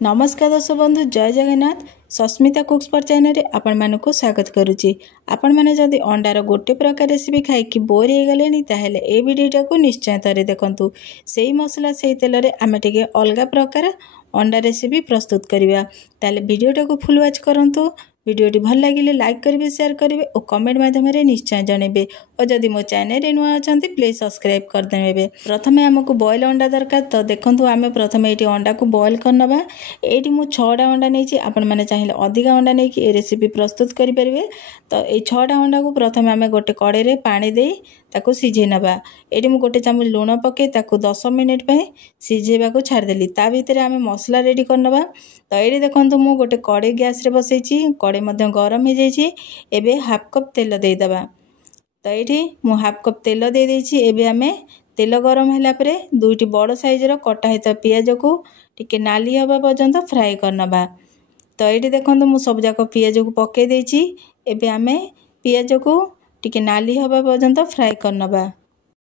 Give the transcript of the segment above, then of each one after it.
नमस्कार दर्शक बंधु जय जगन्नाथ सस्मिता कुक्स पर चैनल आपण मानक स्वागत करुच्ची। आपण मैंने जदि अंडार गोटे प्रकार रेसिपी खाई बोर हो गले ताहले ए वीडियोटा को निश्चय थे देखु। से मसला से तेल आम टे अलग प्रकार अंडा रेसिपी प्रस्तुत करवा ताले वीडियोटा को फुल वाच करूँ। वीडियोटी भल लगे लाइक करेंगे, शेयर करेंगे और कमेंट माध्यम निश्चय जनइबे और जदि मो चैनल नुआ अच्छा प्लीज सब्सक्राइब करदे। प्रथम आमको बॉयल अंडा दरकार तो देखो आम प्रथम ये अंडा को बॉयल करनबा। ये मुझे 6टा अंडा नहीं आपण मैंने चाहिए अधिक अंडा नहीं कि रेसिपी प्रस्तुत करेंगे। तो ये 6टा अंडा को प्रथम आम गोटे कड़े में पानी दे ताको सिझे नबा। ये मुझे गोटे चामच लुण पके ताको 10 मिनिट पे सिझेबा को छाड़देली। ता भीतर आम मसला रेडी करनबा। तो ये देखो मु गोटे कड़े गैस रे बसैची, कड़े मध्य गरम हो जाइए। एबे हाफ कप तेल देदेबा। तो ये मु हाफ कप तेल दे देइछि। एबे आमे तेल गरम होला परे दुईटी बड़ साइज रो कटा हित पियाज को टिके नाली हवा पर्यंत फ्राए करनबा। तो ये देखो मु सब जाक पियाज को पके देइछि। एबे आमे पियाज को टिके नाली हवा पर्यंत फ्राए करनबा।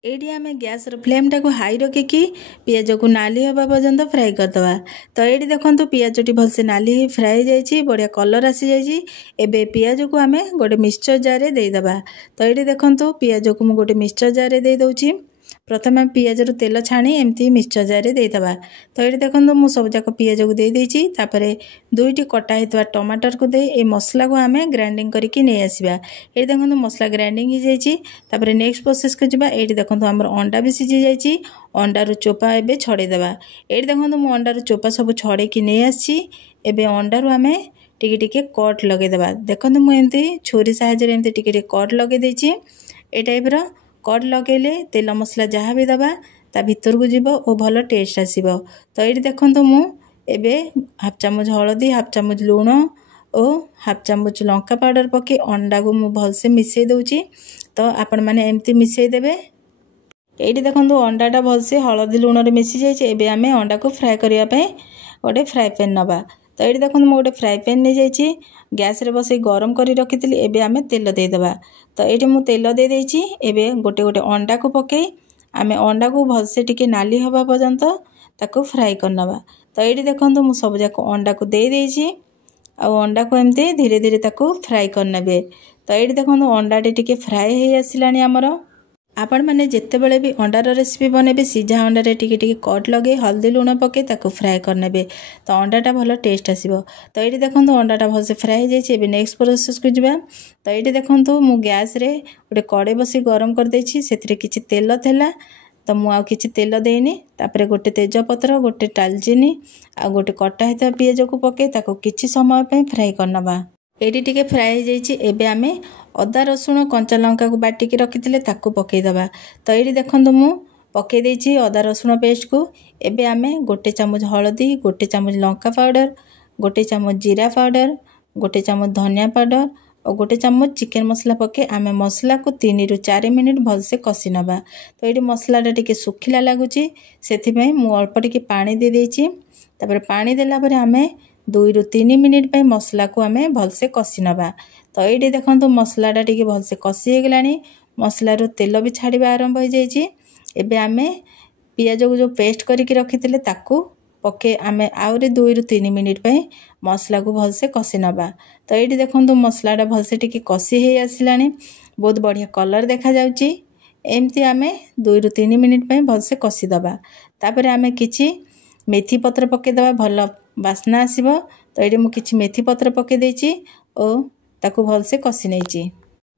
एडी आमे गैस रो फ्लेम टाको हाई रखिकी पियाज को नाली हवा पर्यंत फ्राए करदबा। तो ये देखो पियाजटी भलसे नाली फ्राए जाइए, बढ़िया कलर आसी जाइए। एबे पियाज को आमे गोटे मिक्सचर जार रे देदेबा। तो ये देखो पियाज को मु गोटे मिक्सचर जार रे दे दउछि। प्रथम आम पियाज रो तेल छाणी एमती मिक्सचर जार रे देदेबा। तो ये देखो मु सब जाक पियाज को दे देइछि। तापरे दुईटी कटा हितवा टमाटर को दे ए मसला को आमे ग्राइंडिंग करके नै आसीबा। ये देखो मसला ग्राइंडिंग हो जाइए। तापरे नेक्स्ट प्रोसेस को जिबा। ये देखो हमर अंडा भी सिझी जाइए। अंडार चोपा एबे छड़े देबा। ये देखो मु अंडार चोपा सब छड़े कि नै आछि। एबे अंडार आमे टिके टिके कट लगे देबा। देखो मु एमती छुरी सहायता रे एमती टिके टिके कट लगे देइछि। ए टाइप रो कट लगेले तेल मसला जहाँ भी दबा ता भीतर को जीव और भल टेस्ट आसीबो। तो ये देखो मु एबे हाफ चामच हलदी, हाफ चामच लुण और हाफ चामच लंका पाउडर पके अंडा को मु भलसे मिसई दउछि। तो आपण माने एमती मिसई देबे। ये देखो अंडाटा भलसे हलदी लुण रे मिसी जाइए। एबे आमे अंडा को फ्राए करिया पे गोटे फ्राए पैन नबा। तो ये देखो मु गोटे फ्राए पैन नहीं जाइए, गैस रे बसई गरम करी रखिथिली। एबे आमे तेल दे देबा। तो ये मु तेल दे देइछि। एबे गोटे गोटे अंडा को पके आमे अंडा को भलसे टिके नाली हवा पर्यंत ताको फ्राए करनबा। तो ये देखो मु सब जाक अंडा को दे देइछि आ अंडा को एमते धीरे धीरे ताको फ्राए करनबे। तो ये देखो अंडा टिके फ्राए हे आसिलानी हमर। आपण मैंने जिते बड़े भी अंडार रेसिपी बनेबे सीझा अंडार टिके टिके कट लगे हल्दी लुण पके ताको फ्राए करनेबे। तो अंडाटा भल टेस्ट आसीबो। तो ये देखो अंडाटा भलसे फ्राए हो जाइए। एबे नेक्स्ट प्रोसेस को जिबा। तो ये देखो मु गैस रे गोटे कड़े बसी गरम कर देछि। सेथिरे किछि तेल थेला। तो मु आउ किछि तेल देइनी। तापरे गोटे तेजपत्र, गोटे टालचीनी आ गोटे कटा हिता पियाज को पके ताको किछि समय पे फ्राए करनबा। एडी टिके फ्राए हो जाइए। एबे आमे अदा रसुण कंचा लंका को बाटिकी रखिथिले ताको पके दबा। तो ये देखो मु पके देछि अदा रसुण पेस्ट को। एबे आमे गोटे चामच हलदी, गोटे चामच लंका पाउडर, गोटे चामच जीरा पाउडर, गोटे चामच धनिया पाउडर और गोटे चामच चिकन मसला पके आमे मसला को 3 ରୁ 4 मिनिट भलसे कसी नबा। तो ये मसलाटा टिके सुखिला लागुची सेथिपई मु अल्प टिके पानी दे देछि। तापर पानी देला परे आमे 2 ରୁ 3 मिनिट पे मसला को आमे भलसे कसी नबा। तो ये देखो मसलाटा टिके भलसे कसी हो गलानी। मसला रो तेल भी छाड़िबा आरंभ हो जाइए। एबे आमे पियाज को जो पेस्ट करके रखिथिले ताको पके आमे आउरे 2 ରୁ 3 मिनिट पे मसला को भलसे कसी नबा। तो ये देखो मसलाटा भलसे टिके कसी हो आसिलानी। बहुत बढ़िया कलर देखा जाउची। एमती आमे 2 ରୁ 3 मिनिट पे भलसे कसी दबा। तापर आमे किछि मेथी पत्र पके दबा, भल बास्ना आसीबो। तो ये मु किछि मेथी पत्र पके देछि और ताको भलसे कसी नेछि।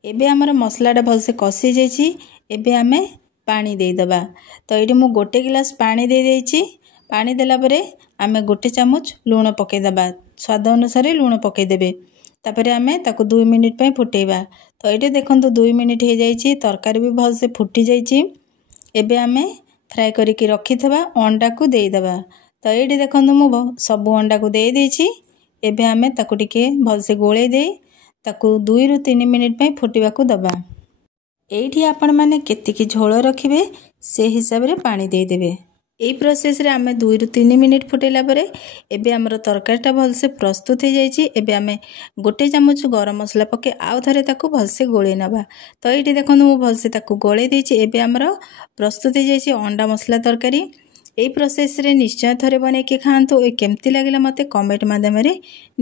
एबे हमर मसलाटा भलसे कसी जाइछि। एबे आमे पानी दे दबा। तो ये मु गोटे गिलास पानी दे देछि। पानी देला परे आमे गोटे चामच लुण पके दबा। स्वाद अनुसार लुण पके देबे। तापरे आमे ताको 2 मिनिट पे फुटेबा। तो ये देखो 2 मिनिट हो जाइछि। तरकारी भी भलसे फुटी जाइछि। एबे आमे फ्राए करके रखिथबा अंडा को दे दबा। तो ये देखो मु सब अंडा को दे देछि। एबे आमे ताको टिके भलसे गोळे दे ताको 2 ରୁ 3 मिनिट पे फुटिबा को दबा। एठी आपण माने केतिकी झोल रखिबे से हिसाब रे पानी दे देबे। एई प्रोसेस रे आमे 2 ରୁ 3 मिनिट फुटेला परे एबे हमर तरकारीटा भलसे प्रस्तुत हो जाइछि। एबे आमे गोटे चामच गरम मसला पके आउ थरे ताको भलसे गोळे नबा। तो एठी देखो मु भलसे ताको गोळे देछि। एबे हमर प्रस्तुत हो जाइछि अंडा मसला तरकारी। এই ପ୍ରୋସେସ୍ରେ ନିଶ୍ଚୟ ଥରେ ବନେଇକି ଖାଆନ୍ତୁ। ଏ କେମିତି ଲାଗିଲା ମୋତେ କମେଣ୍ଟ ମାଧ୍ୟମରେ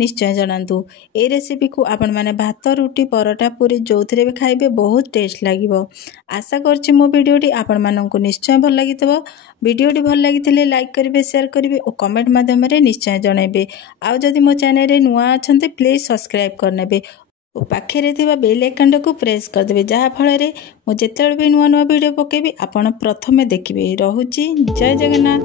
ନିଶ୍ଚୟ ଜଣାନ୍ତୁ। এই ରେସିପିକୁ ଆପଣମାନେ ଭାତ, ରୁଟି, ପରଟା, ପୁରୀ ଯେଉଁଥିରେ ବି ଖାଇବେ ବହୁତ ଟେଷ୍ଟ ଲାଗିବ। ଆଶା କରୁଛି ମୋ ଭିଡ଼ିଓଟି ଆପଣମାନଙ୍କୁ ନିଶ୍ଚୟ ଭଲ ଲାଗିଥିବ। ଭିଡ଼ିଓଟି ଭଲ ଲାଗିଥିଲେ ଲାଇକ୍ କରିବେ, ସେୟାର କରିବେ ଓ କମେଣ୍ଟ ମାଧ୍ୟମରେ ନିଶ୍ଚୟ ଜଣାଇବେ। ଆଉ ଯଦି ମୋ ଚ୍ୟାନେଲରେ ନୂଆ ଅଛନ୍ତି ପ୍ଲିଜ୍ ସବସ୍କ୍ରାଇବ୍ କରିନେବେ ଓ ପାଖରେ ଥିବା ବେଲ୍ ଆଇକନ୍ଟାକୁ ପ୍ରେସ୍ କରିଦେବେ, ଯାହାଫଳରେ ମୁଁ ଯେତେବେଳେ ବି ନୂଆ ନୂଆ ଭିଡ଼ିଓ ପକାଇବି ଆପଣ ପ୍ରଥମେ ଦେଖିବେ। ରହୁଛି, ଜୟ ଜଗନ୍ନାଥ।